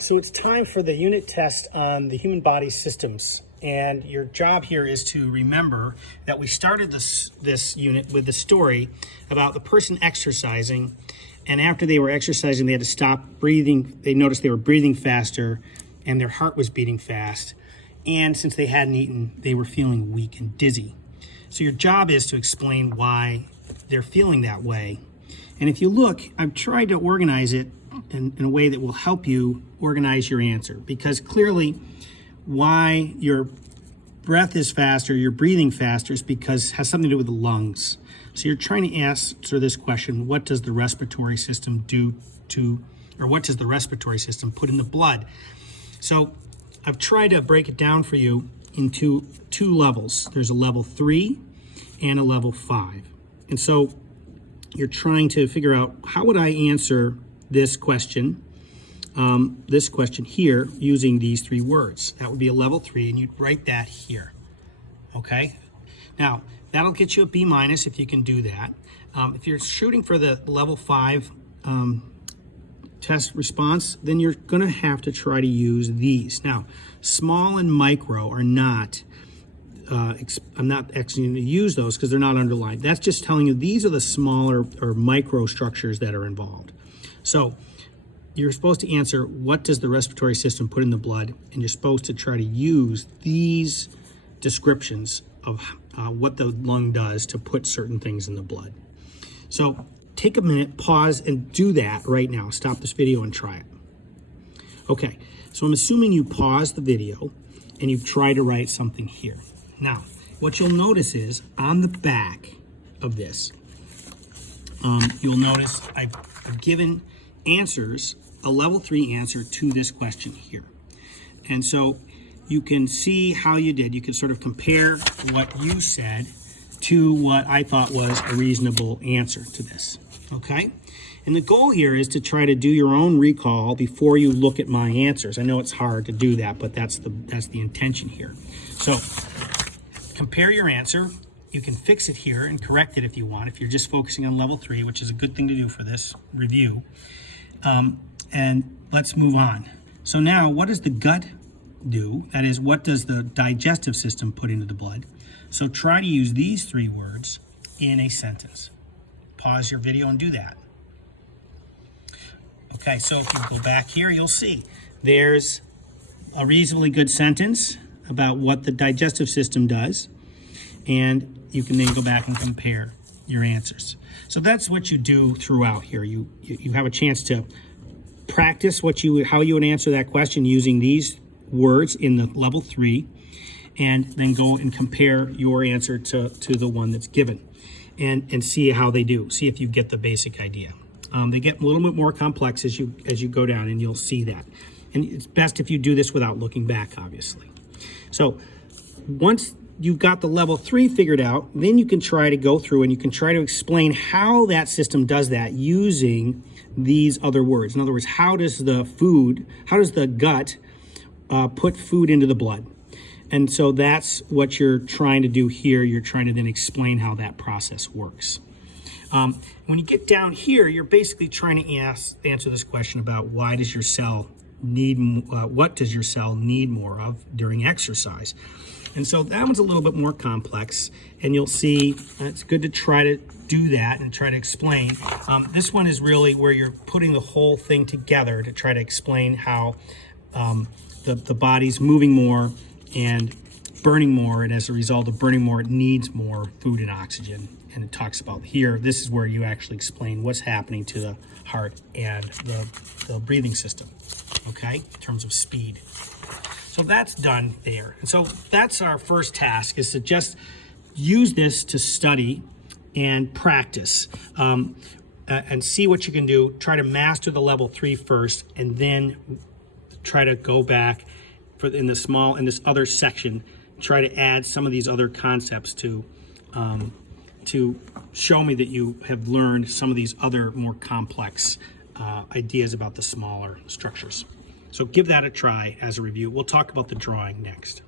right, so it's time for the unit test on the human body systems. And your job here is to remember that we started this unit with the story about the person exercising, and after they were exercising, they had to stop breathing. They noticed they were breathing faster, and their heart was beating fast. And since they hadn't eaten, they were feeling weak and dizzy. So your job is to explain why they're feeling that way. And if you look, I've tried to organize it in a way that will help you organize your answer, because clearly why your breath is faster, you're breathing faster, is because it has something to do with the lungs. So you're trying to answer this question: what does the respiratory system do to, or what does the respiratory system put in the blood? So I've tried to break it down for you into two levels. There's a level 3 and a level 5. And so you're trying to figure out, how would I answer this question here using these 3 words? That would be a level 3, and you'd write that here. Okay? Now, that'll get you a B- if you can do that. If you're shooting for the level 5 test response, then you're going to have to try to use these. Now, small and micro are not, I'm not actually going to use those because they're not underlined. That's just telling you these are the smaller or micro structures that are involved. So you're supposed to answer, what does the respiratory system put in the blood? And you're supposed to try to use these descriptions of what the lung does to put certain things in the blood. So take a minute, pause, and do that right now. Stop this video and try it. Okay, so I'm assuming you paused the video and you've tried to write something here. Now, what you'll notice is on the back of this, you'll notice I've given answers, a level 3 answer to this question here. And so you can see how you did. You can sort of compare what you said to what I thought was a reasonable answer to this, okay? And the goal here is to try to do your own recall before you look at my answers. I know it's hard to do that, but that's the intention here. So compare your answer. You can fix it here and correct it if you want, if you're just focusing on level 3, which is a good thing to do for this review. And let's move on. So now, what does the gut do? That is, what does the digestive system put into the blood? So try to use these 3 words in a sentence. Pause your video and do that. Okay, so if you go back here, you'll see there's a reasonably good sentence about what the digestive system does, and you can then go back and compare your answers. So that's what you do throughout here. You have a chance to practice how you would answer that question using these words in the level 3, and then go and compare your answer to the one that's given, and see how they do. See if you get the basic idea. They get a little bit more complex as you go down, and you'll see that. And it's best if you do this without looking back, obviously. So once you've got the level 3 figured out, then you can try to go through and you can try to explain how that system does that using these other words. In other words, how does the gut put food into the blood? And so that's what you're trying to do here. You're trying to then explain how that process works. When you get down here, you're basically trying to answer this question about what does your cell need more of during exercise? And so that one's a little bit more complex, and you'll see it's good to try to do that and try to explain. This one is really where you're putting the whole thing together to try to explain how the body's moving more and burning more, and as a result of burning more, it needs more food and oxygen. And it talks about here, this is where you actually explain what's happening to the heart and the breathing system, okay, in terms of speed. So that's done there. And so that's our first task, is to just use this to study and practice and see what you can do. Try to master the level 3 first, and then try to go back in this other section, try to add some of these other concepts to show me that you have learned some of these other more complex ideas about the smaller structures. So give that a try as a review. We'll talk about the drawing next.